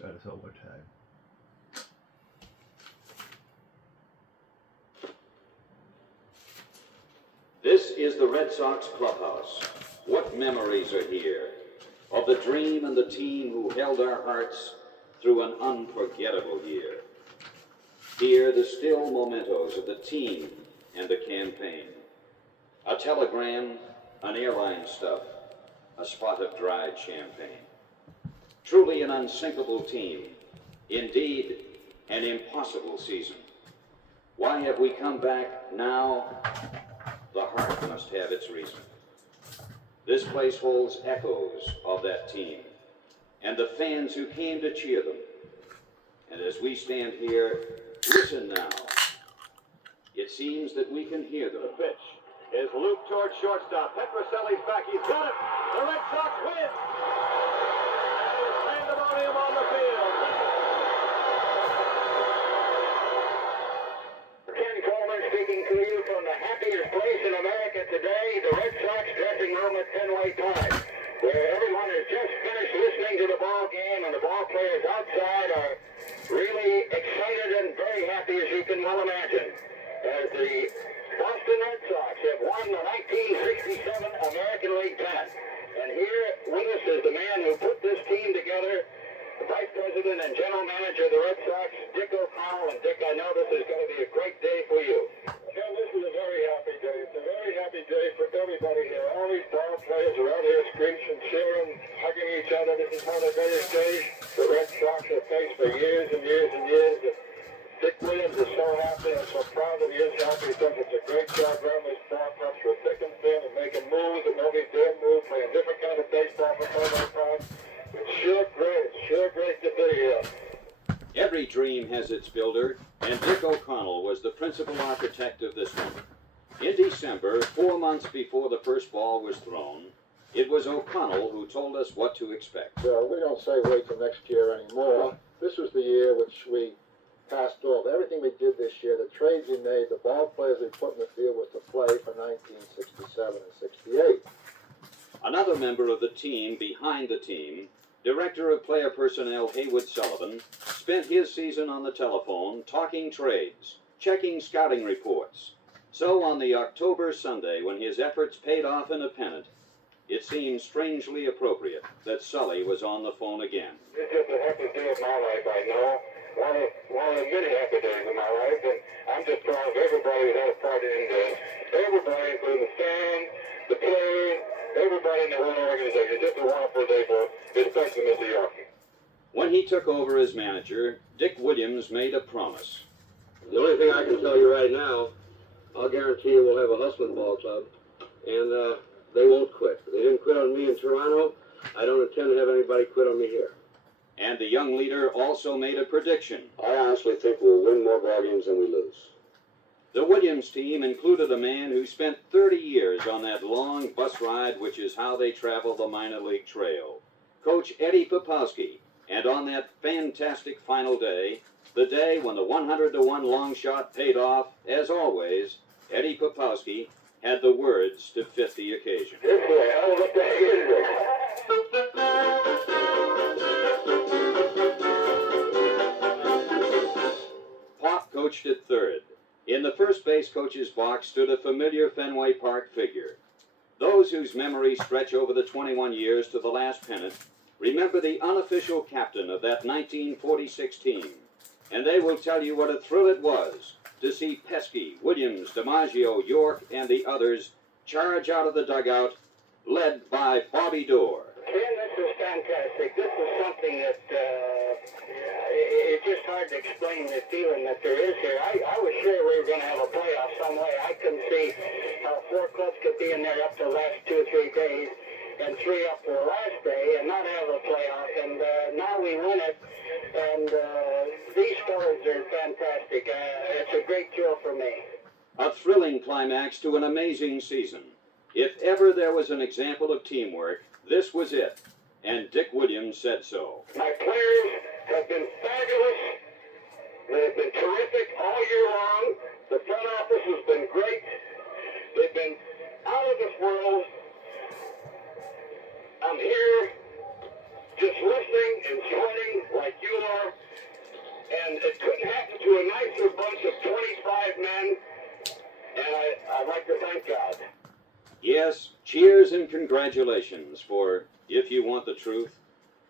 start us overtime. This is the Red Sox clubhouse. What memories are here of the dream and the team who held our hearts through an unforgettable year. Here, the still mementos of the team and the campaign. A telegram, an airline stub, a spot of dried champagne. Truly an unsinkable team. Indeed, an impossible season. Why have we come back now? The heart must have its reason. This place holds echoes of that team and the fans who came to cheer them. And as we stand here, listen now. It seems that we can hear them. The pitch is looped towards shortstop. Petroselli's back. He's got it. The Red Sox win. There's pandemonium on the field. Ken Coleman speaking to you from the happiest place in America today, the Red Sox dressing room at Fenway Park, where everyone has just finished listening to the ball game and the ball players outside are really excited and very happy, as you can well imagine, as the Boston Red Sox have won the 1967 American League pennant. And here with us is the man who put this team together, the Vice President and General Manager of the Red Sox, Dick O'Connell. And Dick, I know this is going to be a great day for you. Well, this is a very happy day. It's a very happy day for everybody here. All these ball players are out here screeching, cheering, hugging each other. This is one of the greatest days the Red Sox have faced for years and years and years. Dick Williams is so happy and so proud that he is happy. He thinks it's a great job around these ball clubs for thick and thin and making moves that nobody dare move, playing different kind of baseball for Fenway Park. It's sure great to be here. Every dream has its builder, and Dick O'Connell was the principal architect of this one. In December, 4 months before the first ball was thrown, it was O'Connell who told us what to expect. So we don't say wait till next year anymore. This was the year which we passed off. Everything we did this year, the trades we made, the ball players we put in the field was to play for 1967 and 68. Another member of the team behind the team, Director of Player Personnel Haywood Sullivan, spent his season on the telephone talking trades, checking scouting reports. So on the October Sunday, when his efforts paid off in a pennant, it seemed strangely appropriate that Sully was on the phone again. It's just a happy day of my life, I know. One of the many happy days of my life, and I'm just proud of everybody who had a part in this. Everybody, including the fans, the players, everybody in the whole organization. Just a wonderful day for especially Mr. York. When he took over as manager, Dick Williams made a promise. The only thing I can tell you right now, I'll guarantee you we'll have a hustling ball club, and they won't quit. They didn't quit on me in Toronto. I don't intend to have anybody quit on me here. And the young leader also made a prediction. I honestly think we'll win more ball games than we lose. The Williams team included a man who spent 30 years on that long bus ride, which is how they travel the minor league trail. Coach Eddie Popowski. And on that fantastic final day, the day when the 100-to-1 long shot paid off, as always, Eddie Popowski had the words to fit the occasion. Well, what the heck is this? Pop coached at third. In the first base coach's box stood a familiar Fenway Park figure. Those whose memories stretch over the 21 years to the last pennant remember the unofficial captain of that 1946 team, and they will tell you what a thrill it was to see Pesky, Williams, DiMaggio, York, and the others charge out of the dugout, led by Bobby Doerr. Ken, this is fantastic. This is something that it's just hard to explain the feeling that there is here. I was sure we were going to have a playoff some way. I couldn't see how 4 clubs could be in there up to the last 2 or 3 days and 3 up to the last day and not have a playoff. And now we win it. And these fellas are fantastic. It's a great thrill for me. A thrilling climax to an amazing season. If ever there was an example of teamwork, this was it. And Dick Williams said so. My players have been fabulous. They've been terrific all year long. The front office has been great. They've been out of this world. I'm here just listening and sweating like you yes, cheers and congratulations, for if you want the truth,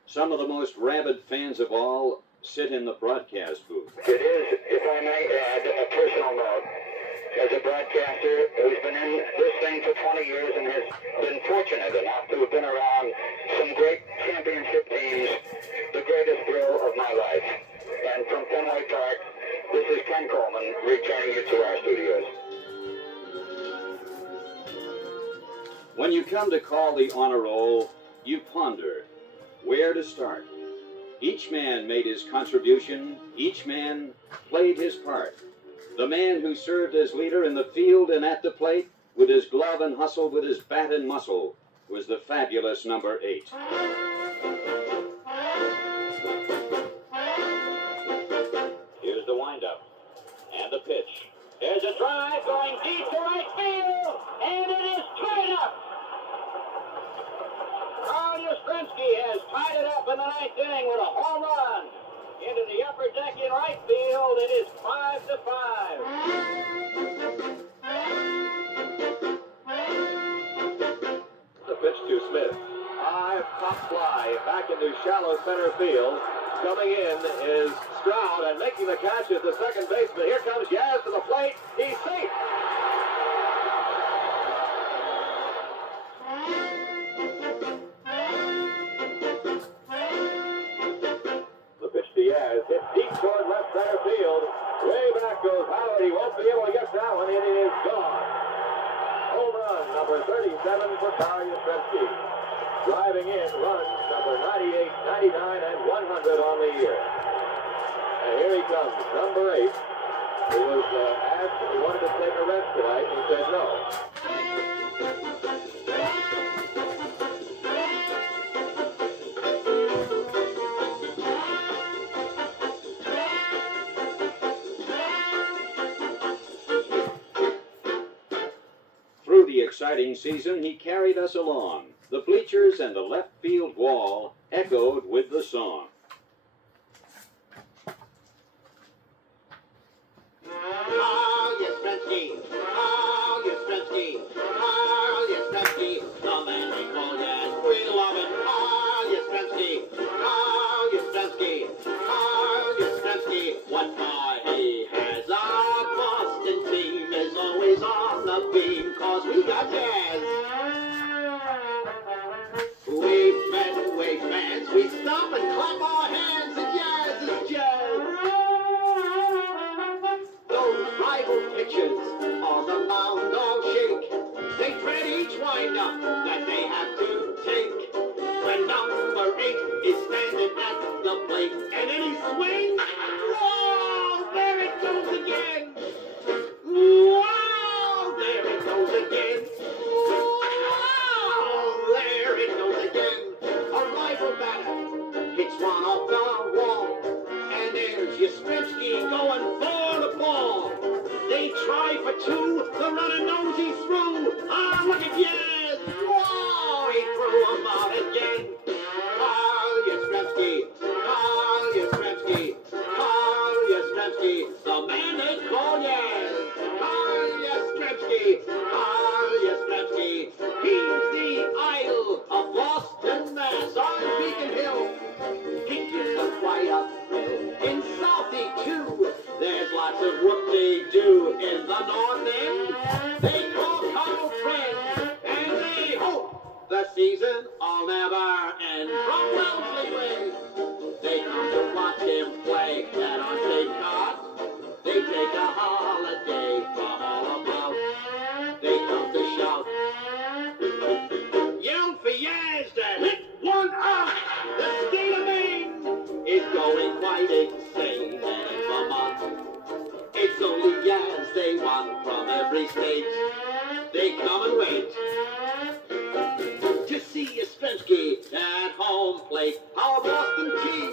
some of the most rabid fans of all sit in the broadcast booth. It is, if I may add, a personal note. As a broadcaster who's been in this thing for 20 years and has been fortunate enough to have been around some great championship teams, the greatest thrill of my life. And from Fenway Park, this is Ken Coleman returning you to our studios. When you come to call the honor roll, you ponder where to start. Each man made his contribution, each man played his part. The man who served as leader in the field and at the plate, with his glove and hustle, with his bat and muscle, was the fabulous number 8. Here's the windup and the pitch. There's a drive going deep to right field, and it is tied up. Carl Yastrzemski has tied it up in the 9th inning with a home run. Into the upper deck in right field, it is 5-5. The pitch to Smith. High pop fly back into shallow center field. Coming in is Stroud, and making the catch is the second baseman. Here comes Yaz to the plate. He's safe. Diaz hit deep toward left center field. Way back goes Howard. He won't be able to get that one. It is gone. Home run number 37 for Carl Yastrzemski. Driving in runs number 98, 99, and 100 on the year. And here he comes, number 8. He was asked if he wanted to take a rest tonight. He said no. Through the exciting season, he carried us along. The bleachers and the left field wall echoed with the song. Carl Yastrzemski, Carl Yastrzemski, Carl Yastrzemski, the man we call Yaz. We love him. Carl Yastrzemski, Carl Yastrzemski, Carl Yastrzemski. What for he has our Boston team is always on the beam, 'cause we got Yaz. We've been way fans, we stop and clap our hands, and Yaz is Jazz. Those rival pitchers on the mound all shake. They dread each windup that they have to take. When number 8 is standing at the plate, and then he swings. Whoa, there it goes again. Wow, there it goes again. Wow, there it goes again. A rival batter hits one off the wall, and there's Yastrzemski going for the ball. They try for 2, the runner knows he's through. Ah, look at Yaz. Whoa, he threw him out again. Carl Yastrzemski, Carl Yastrzemski, Carl Yastrzemski, the man they call Yaz. Carl Yastrzemski, Carl Yastrzemski, he's the idol of Boston, Mass. On Beacon Hill, he gets a quiet uphill. In Southie, too, there's lots of whoop-de-doo. In the North End, they call Carl friends, and they hope the season will never end. From Wellesley Way, they come to watch him play, and on Cape Cod, they take a holiday from all about. They come to shout, yell for Yaz to hit one out. The state of Maine is going quite insane, and in Vermont, it's only Yaz they want from every state. They come and wait to see Yastrzemski at home plate. Our Boston team,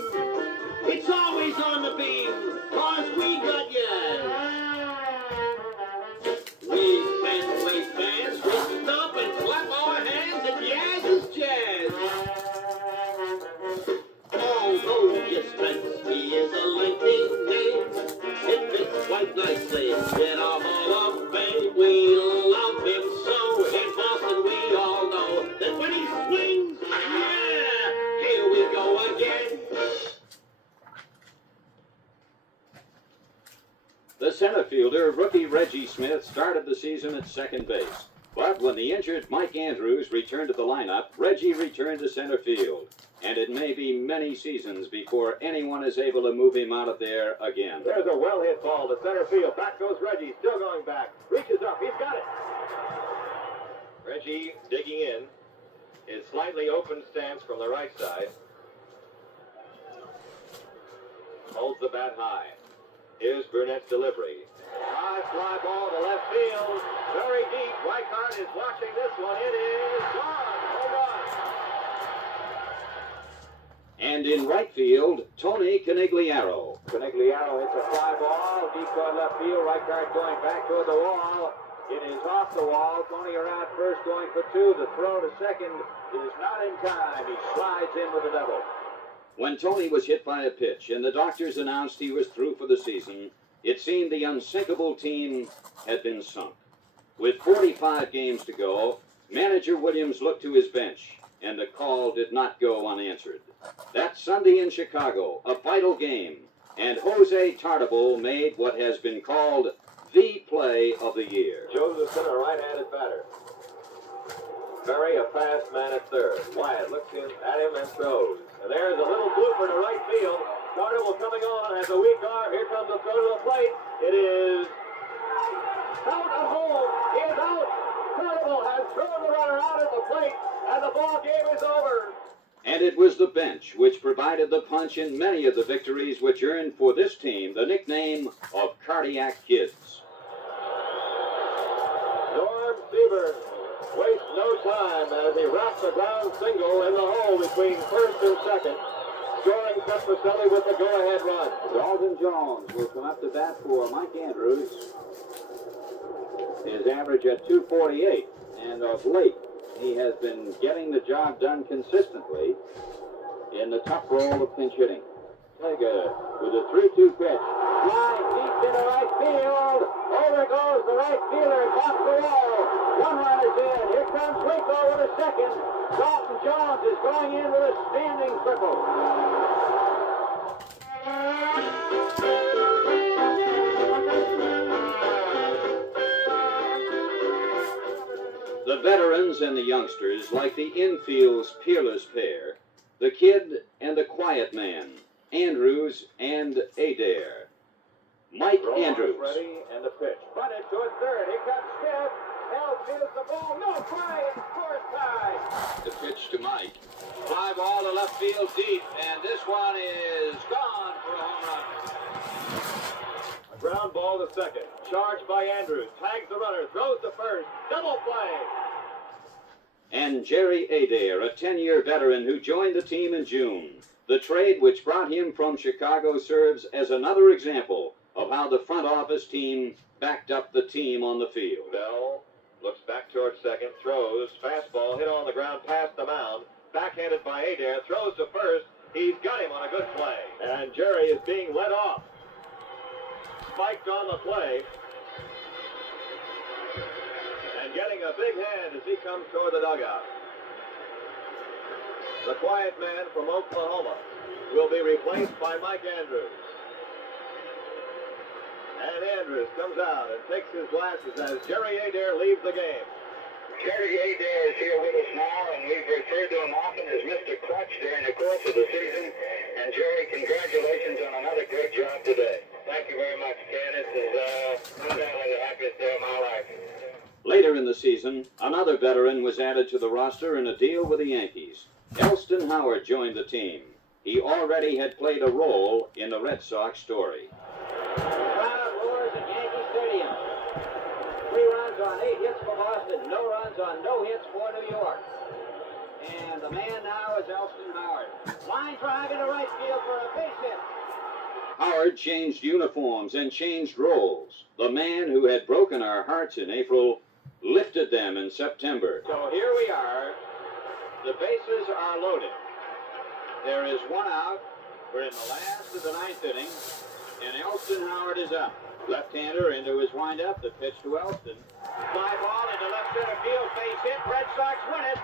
it's always on the beam, 'cause we got Yaz. We've been way fans, we stop and clap our hands, and Yaz is Jazz. Although Yastrzemski is a lengthy name, it fits quite nicely in our Hall of Fame. We love him so in Boston. We Smith started the season at second base. But when the injured Mike Andrews returned to the lineup, Reggie returned to center field. And it may be many seasons before anyone is able to move him out of there again. There's a well-hit ball to center field. Back goes Reggie, still going back. Reaches up, he's got it. Reggie digging in. His slightly open stance from the right side. Holds the bat high. Here's Burnett's delivery. High fly ball to left field. Very deep. Weichart is watching this one. It is gone. Home run. And in right field, Tony Canigliaro. Canigliaro hits a fly ball, deep toward left field. Weichart going back toward the wall. It is off the wall. Tony around first, going for two. The throw to second is not in time. He slides in with a double. When Tony was hit by a pitch and the doctors announced he was through for the season, it seemed the unsinkable team had been sunk. With 45 games to go, manager Williams looked to his bench, and the call did not go unanswered. That Sunday in Chicago, a vital game, and Jose Tartabull made what has been called the play of the year. Josephson, a right-handed batter. Berry, a fast man at third. Wyatt looks in at him and throws. And there's a little blooper to right field. Tartabull coming on, has a weak arm. Here comes the throw to the plate. It is out at home. He is out. Tartabull has thrown the runner out at the plate, and the ball game is over. And it was the bench which provided the punch in many of the victories which earned for this team the nickname of Cardiac Kids. Norm Seaver wastes no time as he wraps a ground single in the hole between first and second, scoring Petroselli with the go-ahead run. Dalton Jones will come up to bat for Mike Andrews. His average at 248, and of late he has been getting the job done consistently in the tough role of pinch hitting. Lega with a 3-2 pitch. Line deep into right field. Over goes the right fielder. It's off the wall. One run is in. Here comes Waco with a second. Dalton Jones is going in with a standing triple. The veterans and the youngsters, like the infield's peerless pair, the kid and the quiet man, Andrews and Adair. Mike Andrews. Ready and the pitch. Bunted towards third. Here comes Smith. Held fields the ball. No play. And scores tie. The pitch to Mike. Fly ball to left field deep, and this one is gone for a home run. A ground ball to second. Charged by Andrews. Tags the runner. Throws to first. Double play. And Jerry Adair, a 10-year veteran who joined the team in June. The trade which brought him from Chicago serves as another example of how the front office team backed up the team on the field. Bell looks back towards second. Throws. Fastball hit on the ground past the mound. Backhanded by Adair. Throws to first. He's got him on a good play. And Jerry is being led off. Spiked on the play. And getting a big hand as he comes toward the dugout. The quiet man from Oklahoma will be replaced by Mike Andrews. And Andrews comes out and takes his glasses as Jerry Adair leaves the game. Jerry Adair is here with us now, and we've referred to him often as Mr. Clutch during the course of the season. And Jerry, congratulations on another great job today. Thank you very much, Ken. This is undoubtedly the happiest day of my life. Later in the season, another veteran was added to the roster in a deal with the Yankees. Elston Howard joined the team. He already had played a role in the Red Sox story. Crowd roars at Yankee Stadium. 3 runs on 8 hits for Boston, no runs on no hits for New York. And the man now is Elston Howard. Line drive into right field for a base hit. Howard changed uniforms and changed roles. The man who had broken our hearts in April lifted them in September. So here we are. The bases are loaded. There is one out. We're in the last of the 9th inning, and Elston Howard is up. Left-hander into his windup. The pitch to Elston. Fly ball into left center field. Base hit. Red Sox win it.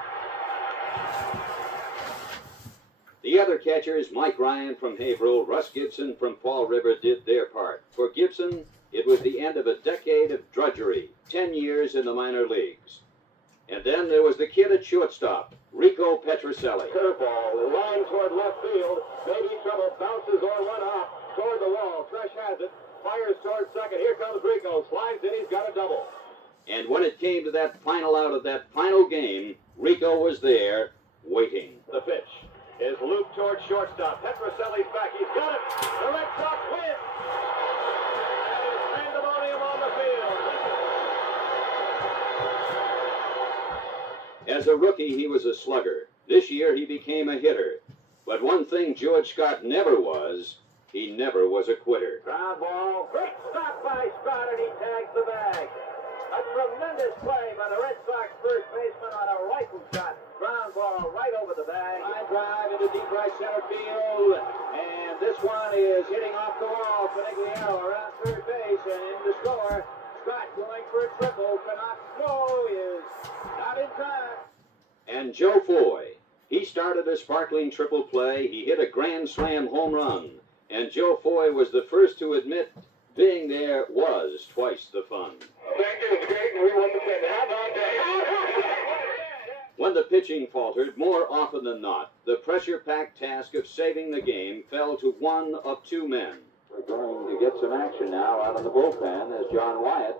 The other catchers, Mike Ryan from Haverhill, Russ Gibson from Fall River, did their part. For Gibson, It was the end of a decade of drudgery, 10 years in the minor leagues. And then there was the kid at shortstop, Rico Petrocelli. Curveball, line toward left field. Maybe trouble, bounces or run off toward the wall. Fresh has it. Fires toward second. Here comes Rico. Slides in. He's got a double. And when it came to that final out of that final game, Rico was there, waiting. The pitch is looped toward shortstop. Petrocelli's back. He's got it. The Red Sox win. And it's pandemonium on the field. As a rookie, he was a slugger. This year, he became a hitter. But one thing George Scott never was, he never was a quitter. Ground ball. Quick stop by Scott, and he tags the bag. A tremendous play by the Red Sox first baseman on a rifle shot. Ground ball right over the bag. Line drive into deep right center field. And this one is hitting off the wall. Canigliaro around third base and in to score. Scott going for a triple. Cannot go. Is not in time. And Joe Foy, he started a sparkling triple play. He hit a grand slam home run. And Joe Foy was the first to admit being there was twice the fun. Thank you, it's great, and we won the thing. How about that? When the pitching faltered, more often than not, the pressure-packed task of saving the game fell to one of two men. We're going to get some action now out in the bullpen as John Wyatt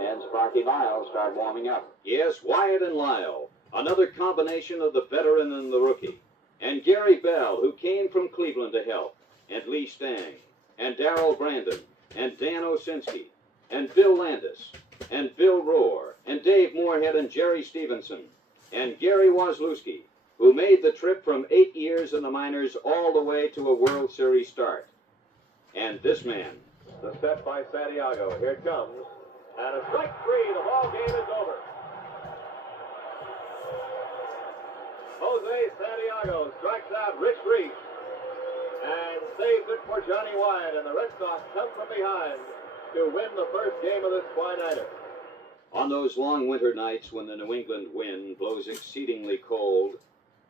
and Sparky Lyle start warming up. Yes, Wyatt and Lyle, another combination of the veteran and the rookie. And Gary Bell, who came from Cleveland to help, and Lee Stang, and Darrell Brandon, and Dan Osinski, and Bill Landis, and Bill Rohr, and Dave Moorhead, and Jerry Stevenson, and Gary Wazlewski, who made the trip from 8 years in the minors all the way to a World Series start. And this man. The set by Santiago. Here it comes. And a strike three. The ball game is over. Jose Santiago strikes out Rich Reese and saves it for Johnny Wyatt, and the Red Sox come from behind to win the first game of this twilighter. On those long winter nights when the New England wind blows exceedingly cold,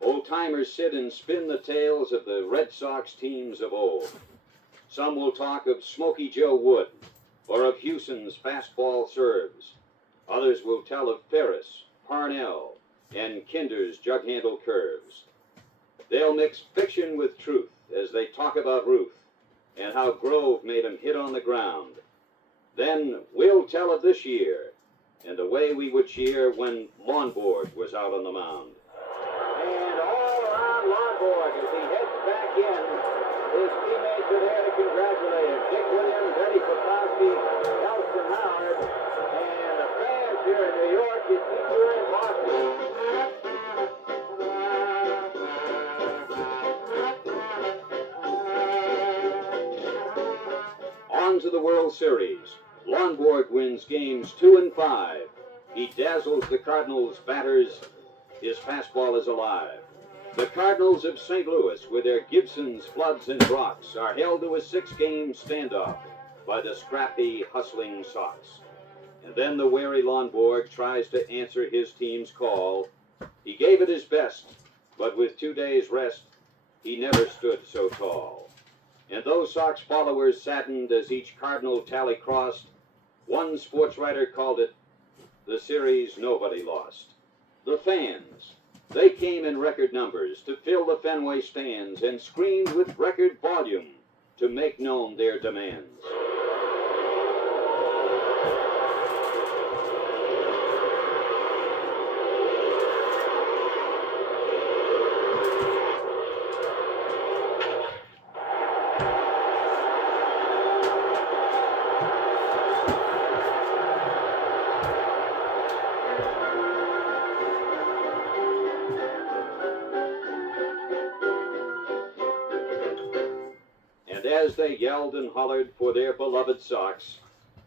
old-timers sit and spin the tales of the Red Sox teams of old. Some will talk of Smokey Joe Wood or of Hewson's fastball serves. Others will tell of Ferris, Parnell, and Kinder's jug-handle curves. They'll mix fiction with truth as they talk about Ruth and how Grove made him hit on the ground. Then we'll tell of this year and the way we would cheer when Lonborg was out on the mound. And all around Lonborg as he heads back in. His teammates are there to congratulate him. Dick Williams, Eddie Popowski, Elston Howard, and the fans here in New York, you see here in Boston. On to the World Series. Lonborg wins games 2 and 5. He dazzles the Cardinals' batters. His fastball is alive. The Cardinals of St. Louis, with their Gibsons, Floods, and Brocks, are held to a 6-game standoff by the scrappy, hustling Sox. And then the wary Lonborg tries to answer his team's call. He gave it his best, but with 2 days' rest, he never stood so tall. And though Sox followers saddened as each Cardinal tally crossed, one sports writer called it the series nobody lost. The fans, they came in record numbers to fill the Fenway stands and screamed with record volume to make known their demands. As they yelled and hollered for their beloved Sox,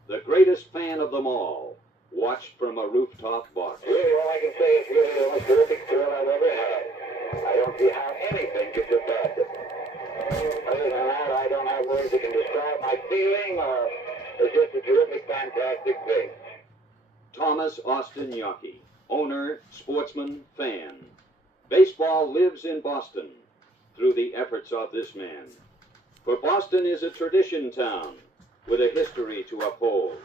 the greatest fan of them all watched from a rooftop box. Really, all I can say is really the most terrific thrill I've ever had. I don't see how anything could surpass it. Other than that, I don't have words that can describe my feeling, or it's just a terrific, fantastic thing. Thomas Austin Yockey, owner, sportsman, fan. Baseball lives in Boston through the efforts of this man. For Boston is a tradition town, with a history to uphold.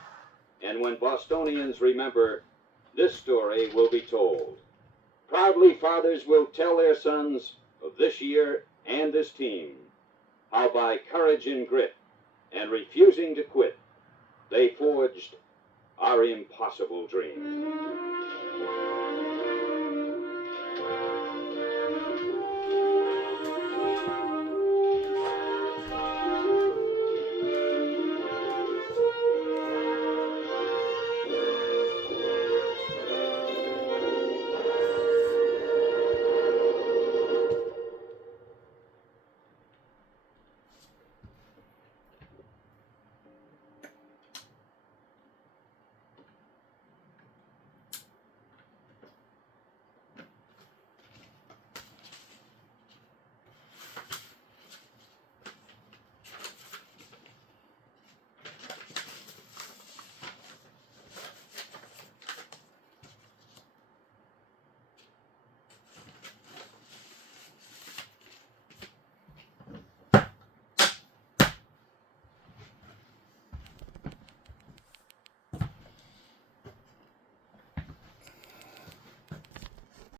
And when Bostonians remember, this story will be told. Proudly, fathers will tell their sons of this year and this team, how by courage and grit and refusing to quit, they forged our impossible dream.